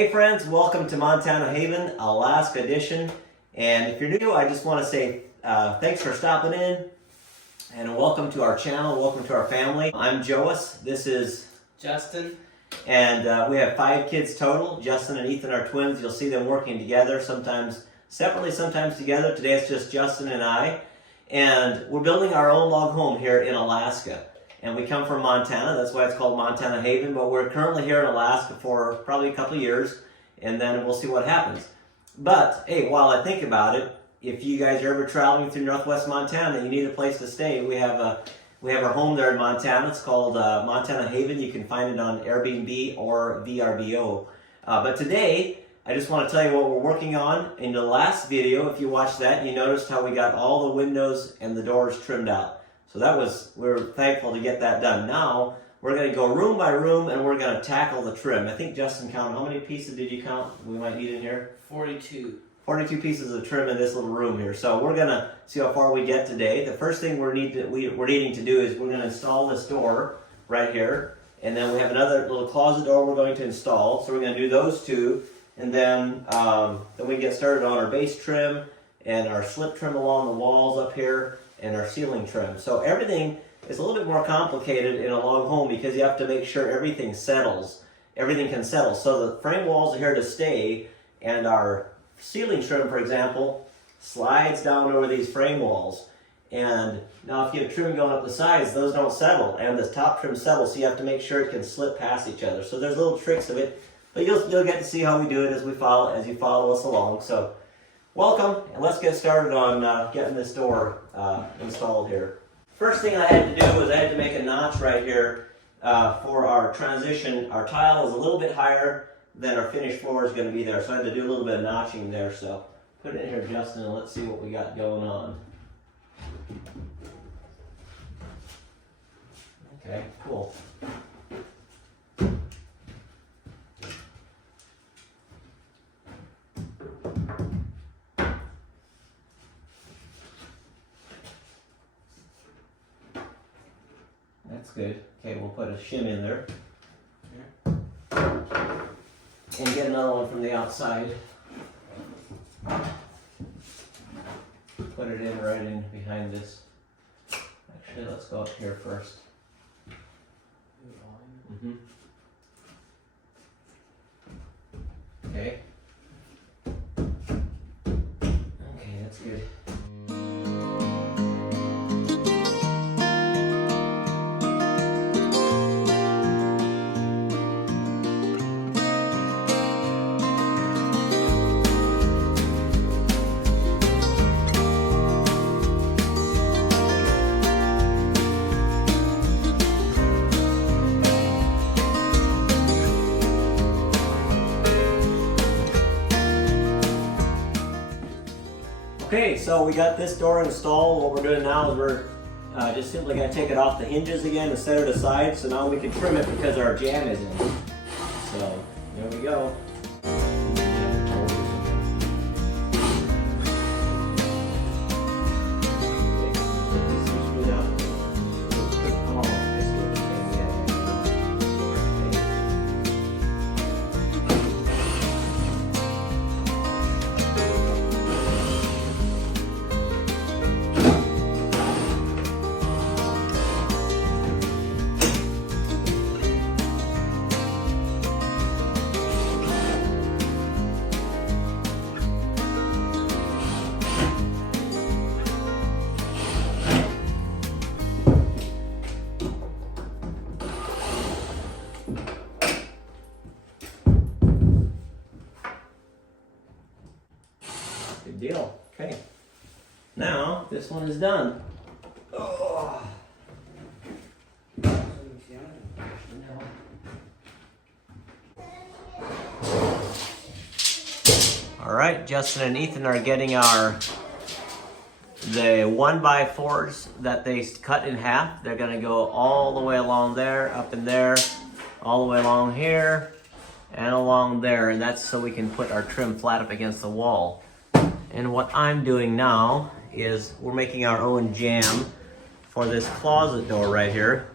Hey friends, welcome to Montana Haven, Alaska edition. And if you're new, I just want to say thanks for stopping in and welcome to our channel, welcome to our family. I'm Joas, this is Justin. And we have 5 kids total. Justin and Ethan are twins. You'll see them working together, sometimes separately, sometimes together. Today it's just Justin and I. And we're building our own log home here in Alaska. And we come from Montana, that's why it's called Montana Haven, but we're currently here in Alaska for probably a couple of years, and then we'll see what happens. But, hey, while I think about it, if you guys are ever traveling through northwest Montana and you need a place to stay, we have our home there in Montana. It's called Montana Haven. You can find it on Airbnb or VRBO. But today, I just want to tell you what we're working on. In the last video, if you watched that, you noticed how we got all the windows and the doors trimmed out. So we were thankful to get that done. Now, we're going to go room by room and we're going to tackle the trim. I think Justin counted, how many pieces did you count we might need in here? 42. 42 pieces of trim in this little room here. So we're going to see how far we get today. The first thing we're needing to do is we're going to install this door right here. And then we have another little closet door we're going to install. So we're going to do those two. And then we get started on our base trim and our slip trim along the walls up here, and our ceiling trim. So everything is a little bit more complicated in a log home because you have to make sure everything settles. Everything can settle. So the frame walls are here to stay, and our ceiling trim, for example, slides down over these frame walls. And now if you have trim going up the sides, those don't settle, and the top trim settles, so you have to make sure it can slip past each other. So there's little tricks of it, but you'll get to see how we do it as you follow us along. So welcome, and let's get started on getting this door installed here. First thing I had to do was I had to make a notch right here for our transition. Our tile is a little bit higher than our finished floor is going to be there, so I had to do a little bit of notching there. So put it in here, Justin, and let's see what we got going on. Okay, cool. That's good. Okay, we'll put a shim in there. And get another one from the outside. Put it in right in behind this. Actually, let's go up here first. Okay. Okay, that's good. Okay, so we got this door installed. What we're doing now is we're just simply going to take it off the hinges again and set it aside, so now we can trim it because our jamb is in. So, there we go. Good deal. Okay. Now, this one is done. Oh. All right, Justin and Ethan are getting the 1x4s that they cut in half. They're gonna go all the way along there, up in there, all the way along here, and along there, and that's so we can put our trim flat up against the wall. And what I'm doing now is we're making our own jamb for this closet door right here.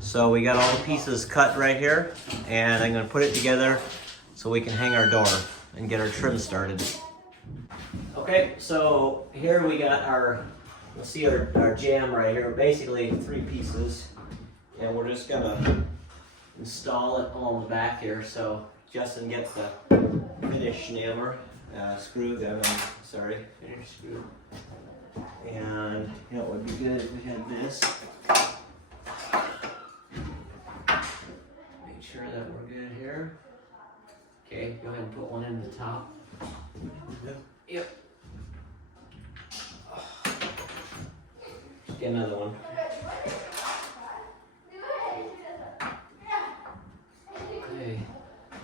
So we got all the pieces cut right here, and I'm going to put it together so we can hang our door and get our trim started. Okay, so here we got our, you'll see our jamb right here, basically 3 pieces. And we're just gonna install it along the back here. So Justin gets the finish hammer, screw, finish screw. And you know, it would be good if we had this. Make sure that we're good here. Okay, go ahead and put one in the top. Yep. Get another one. Okay.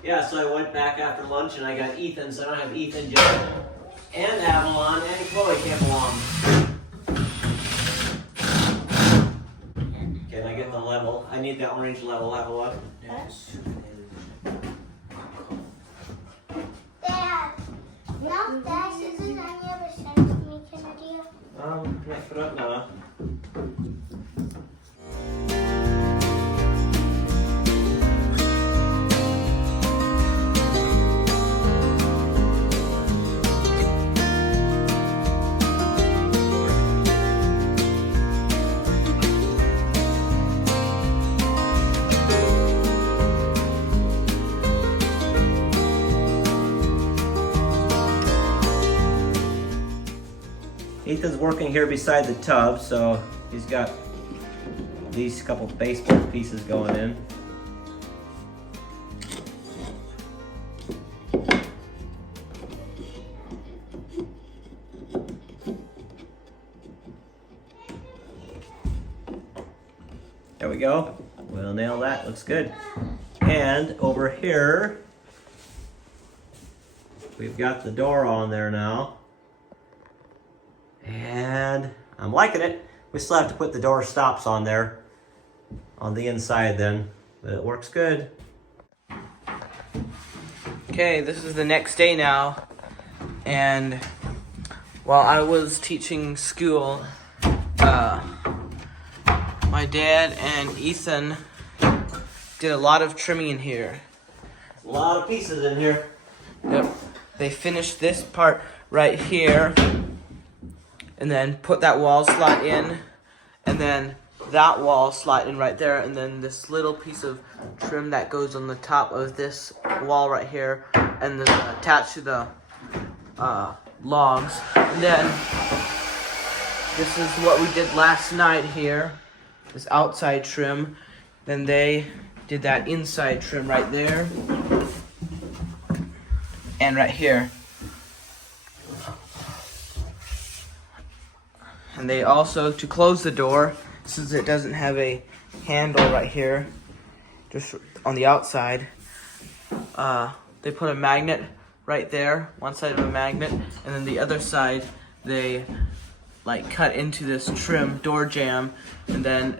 Yeah, so I went back after lunch and I got Ethan, so I don't have Ethan, Joe, and Avalon, and Chloe came along. Can I get the level? I need the orange level. Avalon. Yes. Dad, no, Dad isn't any other sense to me. Can I do it? Can I put up now? Ethan's working here beside the tub, so he's got these couple baseboard pieces going in. There we go. We'll nail that. Looks good. And over here, we've got the door on there now. And I'm liking it. We still have to put the door stops on there on the inside then, but it works good. Okay, this is the next day now, and while I was teaching school, my dad and Ethan did a lot of trimming in here. A lot of pieces in here. Yep. They finished this part right here, and then put that wall slot in, and then that wall slot in right there, and then this little piece of trim that goes on the top of this wall right here, and then attached to the logs. And then this is what we did last night here, this outside trim. Then they did that inside trim right there and right here. And they also, to close the door, since it doesn't have a handle right here, just on the outside, they put a magnet right there, one side of a magnet, and then the other side they like cut into this trim door jamb, and then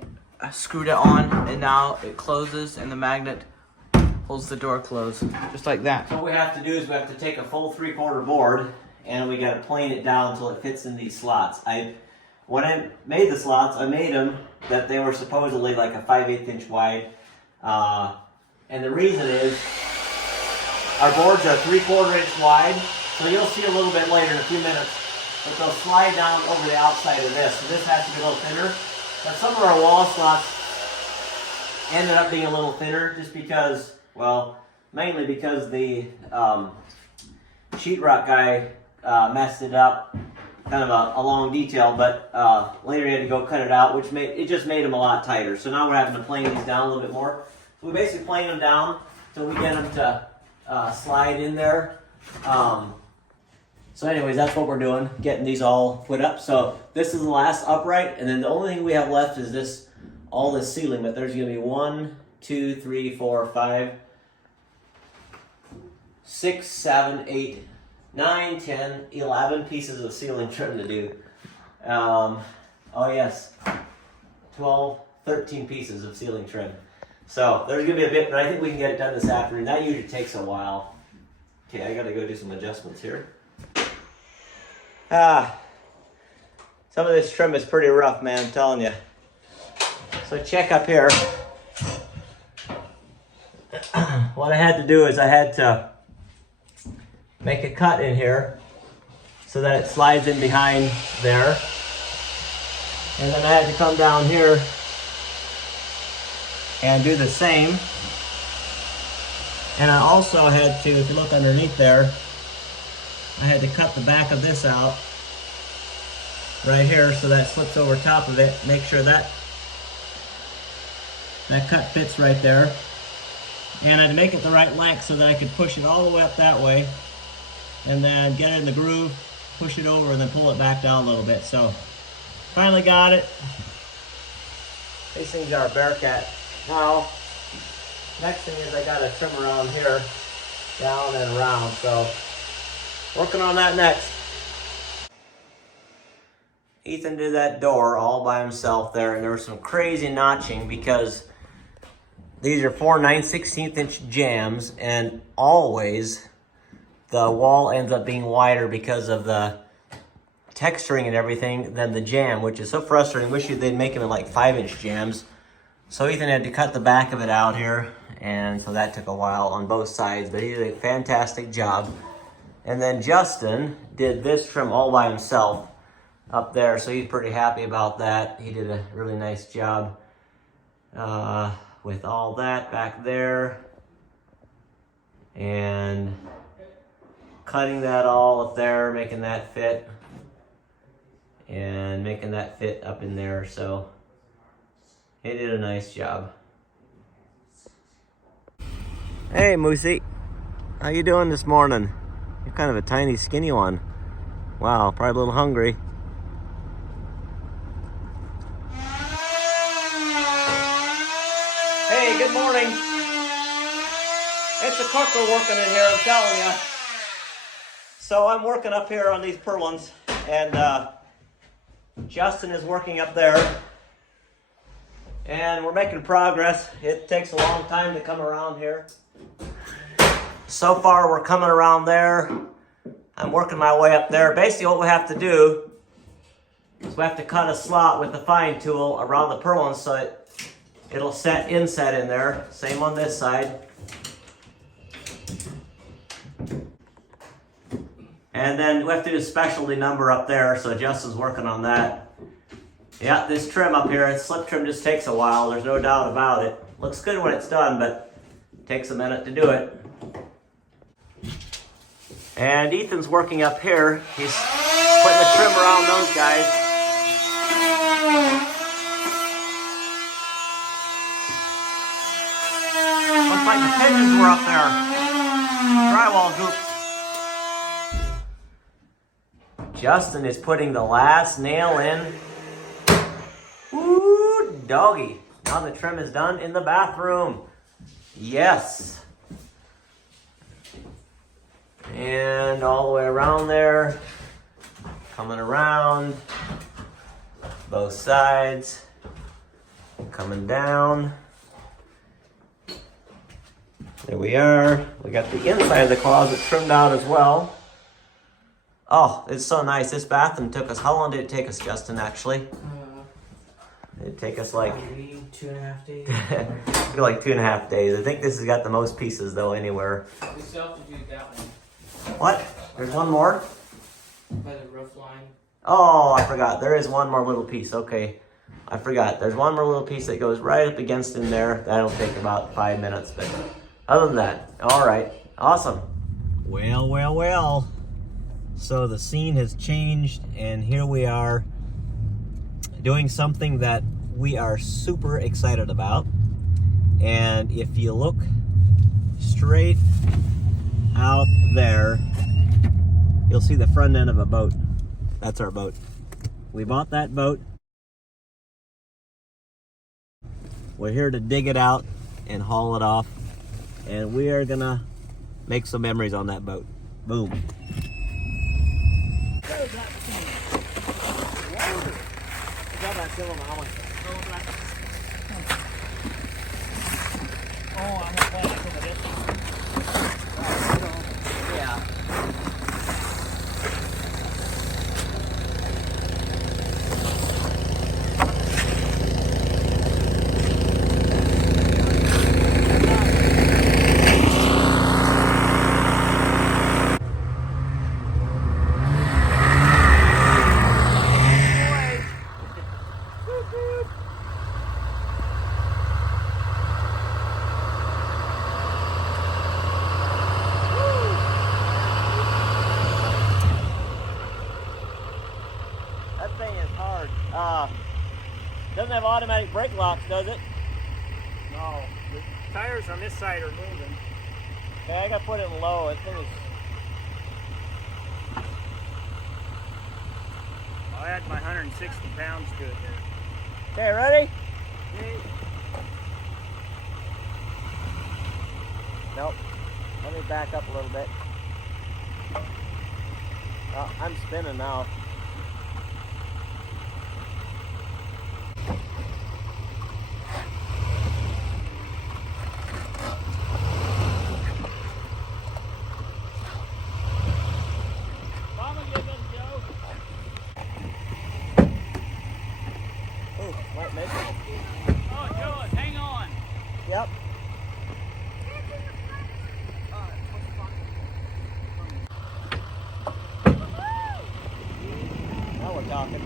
screwed it on, and now it closes, and the magnet holds the door closed, just like that. So what we have to do is we have to take a full 3/4 board, and we got to plane it down until it fits in these slots. When I made the slots, I made them that they were supposedly like a 5/8 inch wide. And the reason is our boards are 3/4 inch wide, so you'll see a little bit later in a few minutes, but they'll slide down over the outside of this. So this has to be a little thinner. But some of our wall slots ended up being a little thinner just because, well, mainly because the sheetrock guy messed it up. Kind of a long detail, but later he had to go cut it out, which just made them a lot tighter. So now we're having to plane these down a little bit more. So we basically plane them down until we get them to slide in there. So anyways, that's what we're doing, getting these all put up. So this is the last upright, and then the only thing we have left is this, all this ceiling, but there's gonna be 1, 2, 3, 4, 5, 6, 7, 8, 9, 10, 11 pieces of ceiling trim to do. Oh yes, 12, 13 pieces of ceiling trim. So there's gonna be a bit, but I think we can get it done this afternoon. That usually takes a while. Okay, I gotta go do some adjustments here. Some of this trim is pretty rough, man, I'm telling you. So check up here. What I had to do is I had to make a cut in here so that it slides in behind there. And then I had to come down here and do the same. And I also had to, if you look underneath there, I had to cut the back of this out right here so that slips over top of it. Make sure that cut fits right there. And I had to make it the right length so that I could push it all the way up that way and then get it in the groove, push it over, and then pull it back down a little bit. So finally got it. These things are a Bearcat. Now, next thing is I got to trim around here, down and around. So working on that next. Ethan did that door all by himself there, and there was some crazy notching because these are 4 9/16 inch jambs, and always the wall ends up being wider because of the texturing and everything than the jamb, which is so frustrating. Wish they'd make them in like 5-inch jambs. So Ethan had to cut the back of it out here, and so that took a while on both sides, but he did a fantastic job. And then Justin did this trim all by himself up there, so he's pretty happy about that. He did a really nice job with all that back there and cutting that all up there, making that fit and making that fit up in there. So he did a nice job. Hey Moosey, how you doing this morning? You're kind of a tiny skinny one. Wow, probably a little hungry. Hey, good morning. It's a cooker working in here, I'm telling you. So I'm working up here on these purlins, and Justin is working up there. And we're making progress. It takes a long time to come around here. So far, we're coming around there. I'm working my way up there. Basically, what we have to do is we have to cut a slot with the fine tool around the purlins so it'll inset in there. Same on this side. And then we have to do a specialty number up there, so Justin's working on that. Yeah, this trim up here, slip trim just takes a while, there's no doubt about it. Looks good when it's done, but it takes a minute to do it. And Ethan's working up here. He's putting the trim around those guys. Looks like the pigeons were up there. Drywall group. Justin is putting the last nail in. Ooh, doggy. Now the trim is done in the bathroom. Yes. And all the way around there. Coming around. Both sides. Coming down. There we are. We got the inside of the closet trimmed out as well. Oh, it's so nice. This bathroom took us, how long did it take us, Justin, actually? It'd take us like... Maybe 2.5 days. Like 2.5 days. I think this has got the most pieces, though, anywhere. We still have to do that one. What? There's one more? By the roof line. Oh, I forgot. There is one more little piece. Okay. I forgot. There's one more little piece that goes right up against in there. That'll take about 5 minutes, but other than that, all right. Awesome. Well, well, well. So the scene has changed, and here we are doing something that we are super excited about. And if you look straight out there, you'll see the front end of a boat. That's our boat. We bought that boat. We're here to dig it out and haul it off, and we are gonna make some memories on that boat. Boom. Yeah. have automatic brake locks, does it? No, the tires on this side are moving. Okay, I gotta put it in low. This thing is... I'll add my 160 pounds to it. Okay, ready? Okay. Nope. Let me back up a little bit. Oh, I'm spinning now. Mama, give us Joe. Ooh, might make it. Oh, Joas, hang on. Yep. Now we're talking.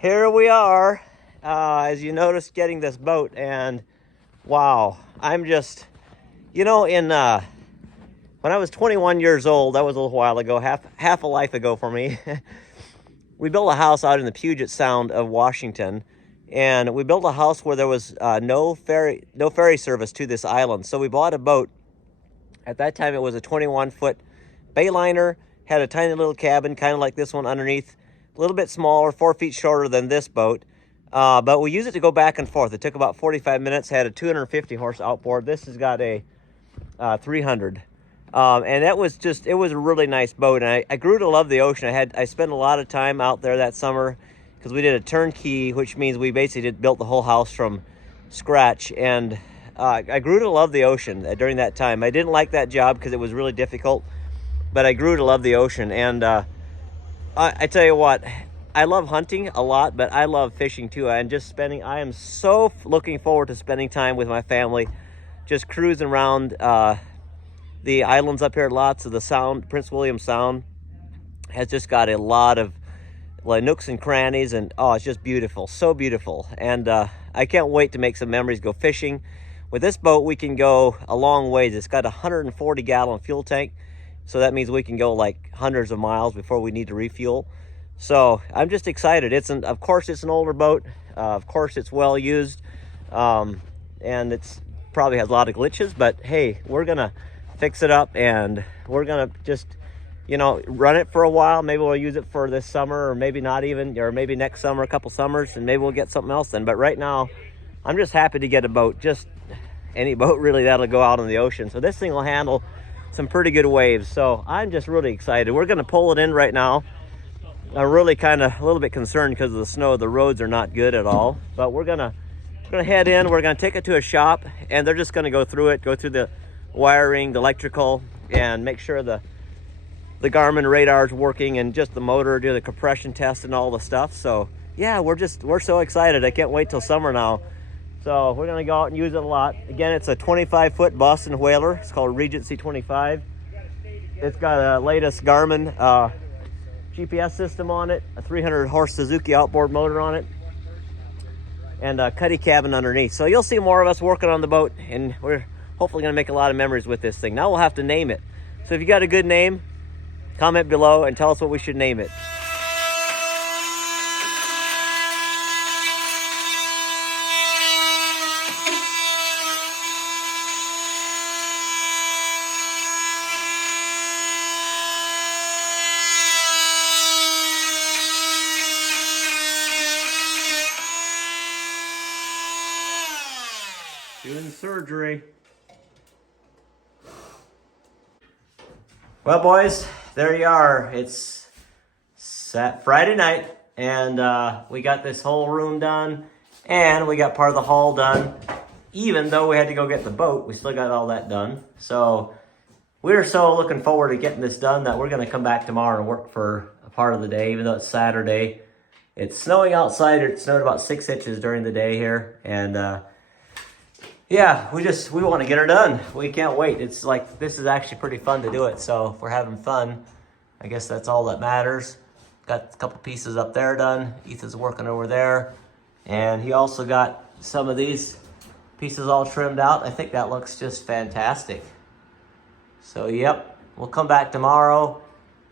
Here we are, as you noticed, getting this boat, and wow, I'm just, you know, when I was 21 years old, that was a little while ago, half a life ago for me. We built a house out in the Puget Sound of Washington, and we built a house where there was no ferry service to this island. So we bought a boat. At that time, it was a 21-foot bayliner, had a tiny little cabin, kind of like this one underneath, a little bit smaller, 4 feet shorter than this boat. But we used it to go back and forth. It took about 45 minutes, had a 250 horse outboard. This has got a 300. And it was a really nice boat. And I grew to love the ocean. I spent a lot of time out there that summer because we did a turnkey, which means we basically built the whole house from scratch. And I grew to love the ocean during that time. I didn't like that job because it was really difficult, but I grew to love the ocean. And I tell you what, I love hunting a lot, but I love fishing too. I am so looking forward to spending time with my family, just cruising around the islands up here. Lots of the Sound, Prince William Sound has just got a lot of nooks and crannies, and oh, it's just beautiful, so beautiful. And I can't wait to make some memories, go fishing. With this boat, we can go a long ways. It's got a 140-gallon fuel tank, so that means we can go like hundreds of miles before we need to refuel. So I'm just excited. Of course, it's an older boat. Of course, it's well used, and it's probably has a lot of glitches. But hey, we're gonna fix it up, and we're gonna just, run it for a while. Maybe we'll use it for this summer, or maybe not even, or maybe next summer, a couple summers, and maybe we'll get something else then. But right now, I'm just happy to get a boat, just any boat really that'll go out on the ocean. So this thing will handle some pretty good waves. So I'm just really excited. We're gonna pull it in right now. I'm really kind of a little bit concerned because of the snow. The roads are not good at all, but we're gonna head in. We're gonna take it to a shop, and they're just gonna go through the wiring, the electrical, and make sure the Garmin radar's working, and just the motor, do the compression test and all the stuff. So yeah, we're so excited. I can't wait till summer now. So we're gonna go out and use it a lot. Again, it's a 25-foot Boston whaler. It's called Regency 25. It's got a latest Garmin GPS system on it, a 300-horse Suzuki outboard motor on it, and a cuddy cabin underneath. So you'll see more of us working on the boat, and we're hopefully going to make a lot of memories with this thing. Now we'll have to name it. So if you got a good name, comment below and tell us what we should name it. Doing surgery. Well, boys, there you are. It's Friday night, and we got this whole room done, and we got part of the hall done. Even though we had to go get the boat, we still got all that done. So we're so looking forward to getting this done that we're going to come back tomorrow and work for a part of the day, even though it's Saturday. It's snowing outside. It snowed about 6 inches during the day here, and yeah, we want to get her done. We can't wait. It's like, this is actually pretty fun to do it. So if we're having fun, I guess that's all that matters. Got a couple pieces up there done. Ethan's working over there. And he also got some of these pieces all trimmed out. I think that looks just fantastic. So yep, we'll come back tomorrow.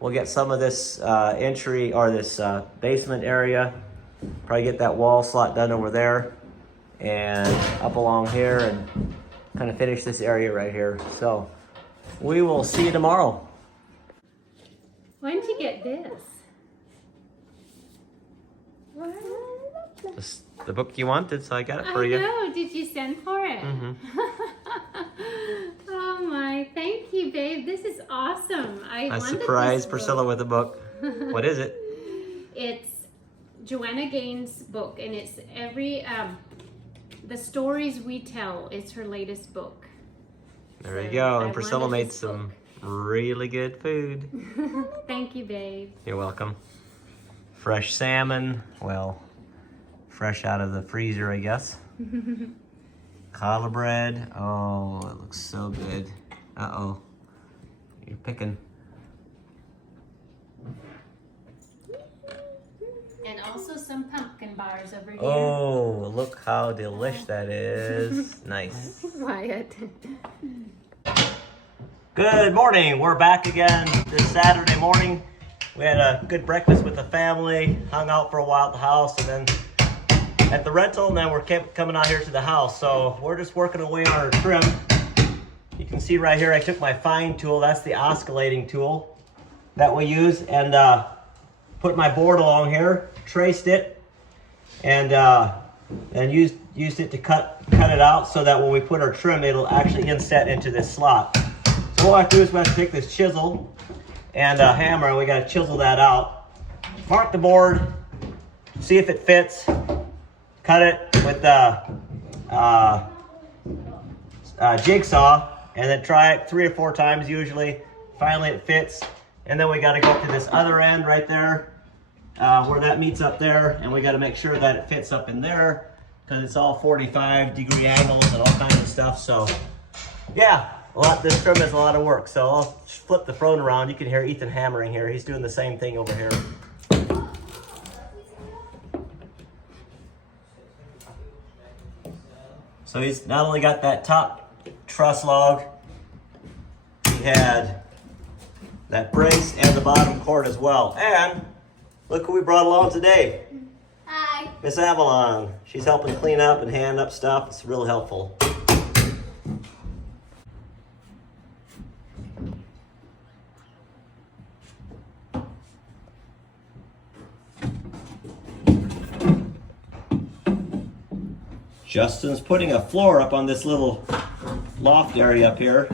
We'll get some of this entry or this basement area. Probably get that wall slot done over there and up along here and kind of finish this area right here. So we will see you tomorrow. Why didn't you get this? What? The book you wanted, so I got it for I you. know. Did you send for it? Mm-hmm. Oh my! Thank you, babe. This is awesome. I wanted surprised this Priscilla book. with a book. What is it? It's Joanna Gaines' book, and it's the stories we tell. It's her latest book. There you So go. I And Priscilla wanted made this some really good food. Thank you, babe. You're welcome. Fresh salmon. Well, fresh out of the freezer, I guess. Challah bread. Oh, it looks so good. Uh-oh. You're picking. And also some pumpkin bars over here. Oh, look how delish that is. Nice. Wyatt. Good morning. We're back again this Saturday morning. We had a good breakfast with the family, hung out for a while at the house, and then at the rental, and then we're coming out here to the house. So we're just working away on our trim. You can see right here, I took my fine tool. That's the oscillating tool that we use, and put my board along here, traced it, and used it to cut it out so that when we put our trim, it'll actually inset into this slot. So what I have to do is we have to take this chisel and a hammer, and we got to chisel that out. Mark the board, see if it fits, cut it with a jigsaw, and then try it 3 or 4 times usually. Finally it fits, and then we got to go to this other end right there where that meets up there, and we got to make sure that it fits up in there because it's all 45-degree angles and all kinds of stuff. So yeah, this trim is a lot of work. So I'll flip the phone around. You can hear Ethan hammering here. He's doing the same thing over here. So he's not only got that top truss log, he had that brace and the bottom cord as well. And look who we brought along today. Hi. Miss Avalon. She's helping clean up and hand up stuff. It's real helpful. Justin's putting a floor up on this little loft area up here.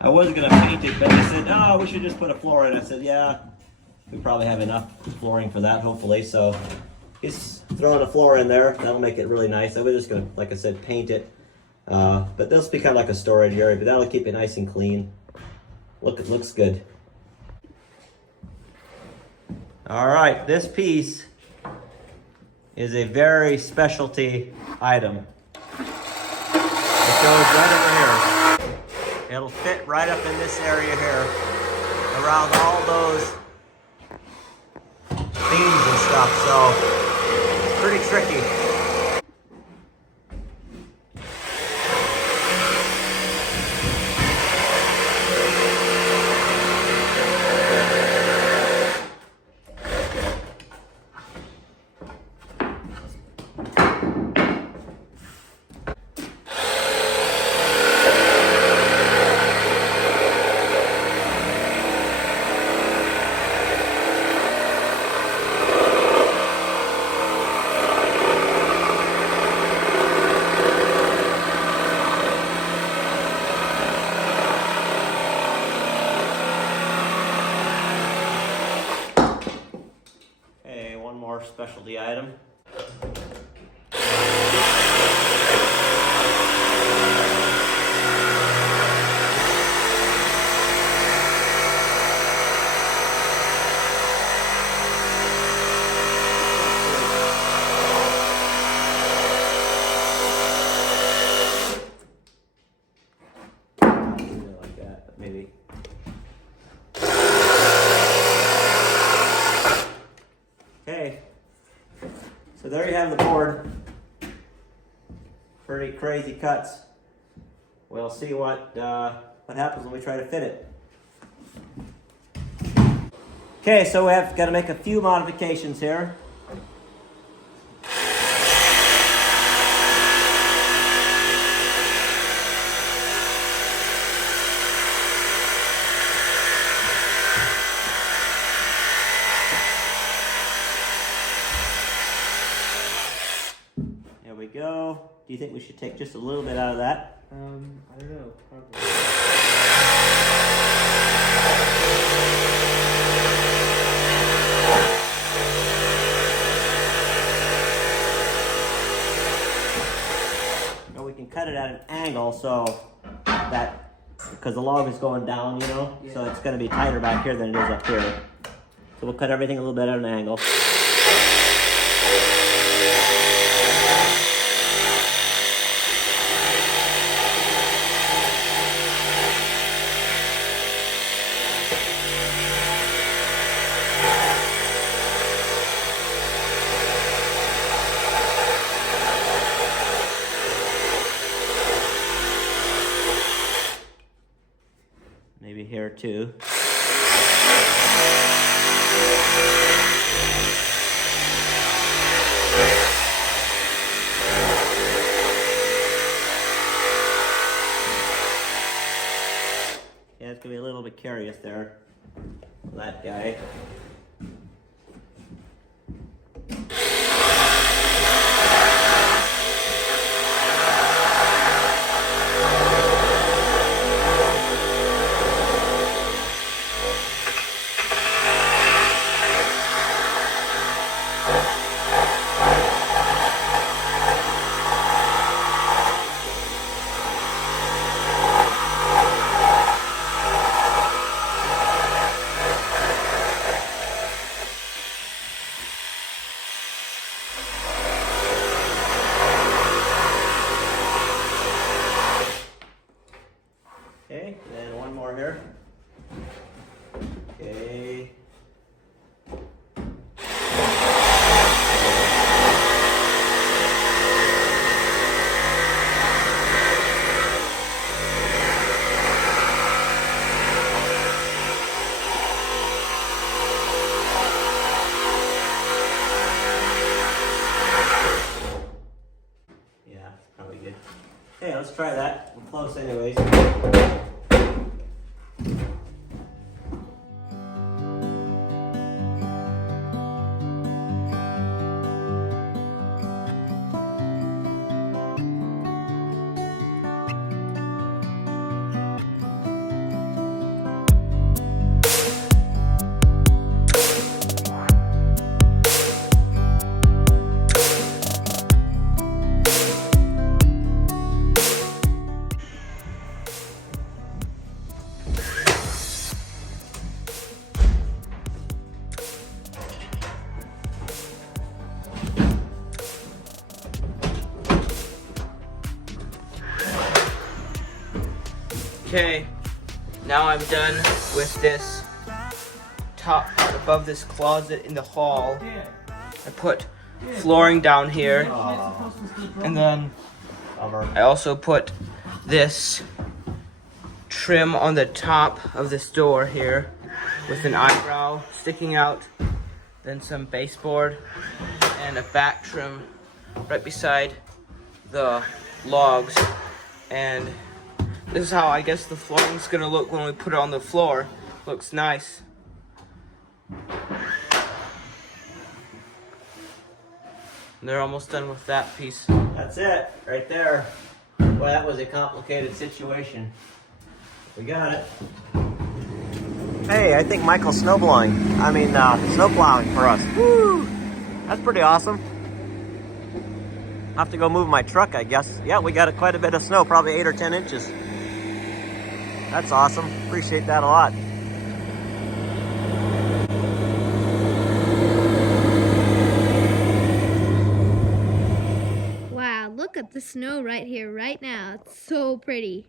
I wasn't going to paint it, but he said, oh, we should just put a floor in. I said, yeah, we probably have enough flooring for that, hopefully. So he's throwing a floor in there. That'll make it really nice. I was just going to, like I said, paint it. But this will become like a storage area, but that'll keep it nice and clean. Look, it looks good. All right, this piece is a very specialty item. It goes right over here. It'll fit right up in this area here, around all those beams and stuff, so it's pretty tricky. Specialty item. Like that, but maybe. Okay. So there you have the board. Pretty crazy cuts. We'll see what happens when we try to fit it. Okay, so we have got to make a few modifications here. There we go. Do you think we should take just a little bit out of that? I don't know, probably. Or we can cut it at an angle so that, because the log is going down, you know, so it's going to be tighter back here than it is up here. So we'll cut everything a little bit at an angle. Maybe here too. Yeah, it's gonna be a little bit curious there. That guy. Okay, then one more here. Okay. Yeah, probably good. Okay, let's try that. We're close anyways. Okay, now I'm done with this top part above this closet in the hall. I put flooring down here, and then I also put this trim on the top of this door here with an eyebrow sticking out, then some baseboard and a back trim right beside the logs. And this is how I guess the flooring's gonna look when we put it on the floor. Looks nice. And they're almost done with that piece. That's it, right there. Well, that was a complicated situation. We got it. Hey, I think Michael's snow plowing for us. Woo! That's pretty awesome. I'll have to go move my truck, I guess. Yeah, we got quite a bit of snow, probably 8 or 10 inches. That's awesome. Appreciate that a lot. Wow, look at the snow right here, right now. It's so pretty.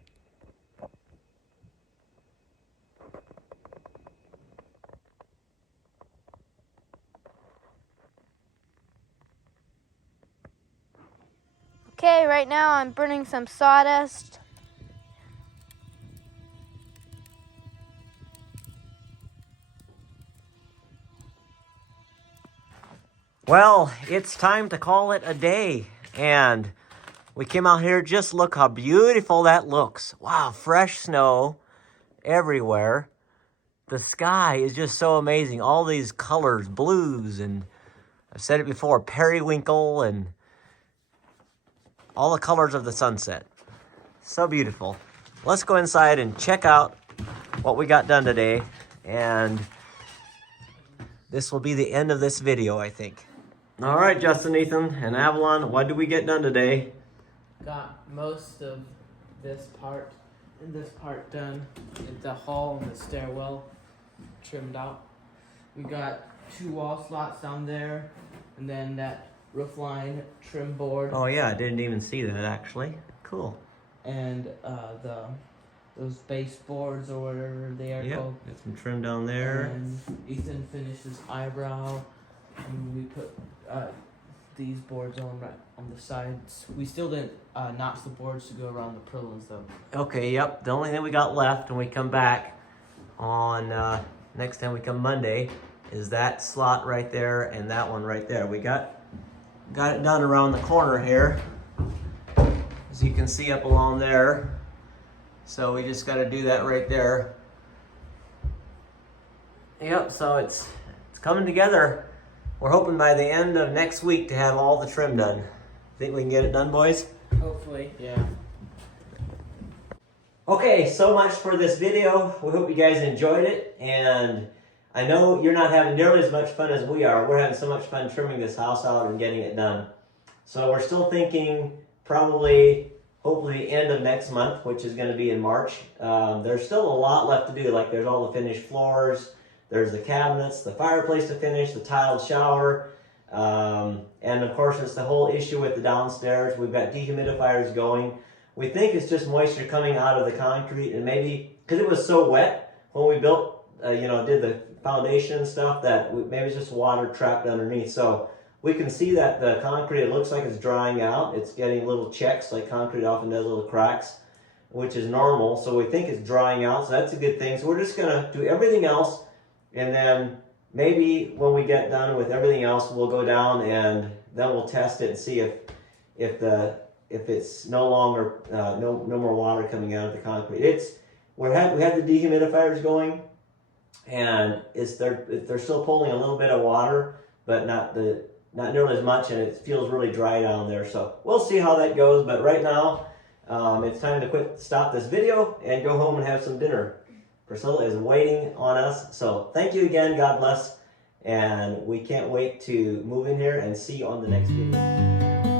Okay, right now I'm burning some sawdust. Well, it's time to call it a day. And we came out here, just look how beautiful that looks. Wow, fresh snow everywhere. The sky is just so amazing. All these colors, blues, and I've said it before, periwinkle, and all the colors of the sunset. So beautiful. Let's go inside and check out what we got done today. And this will be the end of this video, I think. All right, Justin, Ethan, and Avalon, what did we get done today? Got most of this part and this part done. The hall and the stairwell trimmed out. We got 2 wall slots down there, and then that roof line trim board. Oh yeah, I didn't even see that actually. Cool. And those baseboards or whatever they are called. Got some trim down there. And Ethan finished his eyebrow, and we put these boards on right on the sides. We still didn't notch the boards to go around the purlins though. Okay, yep. The only thing we got left when we come back on next time we come Monday is that slot right there and that one right there. We got it done around the corner here, as you can see up along there. So we just got to do that right there. Yep. So it's coming together. We're hoping by the end of next week to have all the trim done. Think we can get it done, boys? Hopefully, yeah. Okay, so much for this video. We hope you guys enjoyed it, and I know you're not having nearly as much fun as we are. We're having so much fun trimming this house out and getting it done. So we're still thinking probably, hopefully the end of next month, which is going to be in March. There's still a lot left to do. Like there's all the finished floors, there's the cabinets, the fireplace to finish, the tiled shower, and of course it's the whole issue with the downstairs. We've got dehumidifiers going. We think it's just moisture coming out of the concrete, and maybe because it was so wet when we built, did the foundation and stuff, that maybe it's just water trapped underneath. So we can see that the concrete, it looks like it's drying out. It's getting little checks, like concrete often does, little cracks, which is normal. So we think it's drying out, so that's a good thing. So we're just gonna do everything else, and then maybe when we get done with everything else, we'll go down and then we'll test it and see if it's no longer no more water coming out of the concrete. We had the dehumidifiers going, and they're still pulling a little bit of water, but not nearly as much, and it feels really dry down there. So we'll see how that goes. But right now, it's time to stop this video and go home and have some dinner. Priscilla is waiting on us. So thank you again. God bless, and we can't wait to move in here and see you on the next video.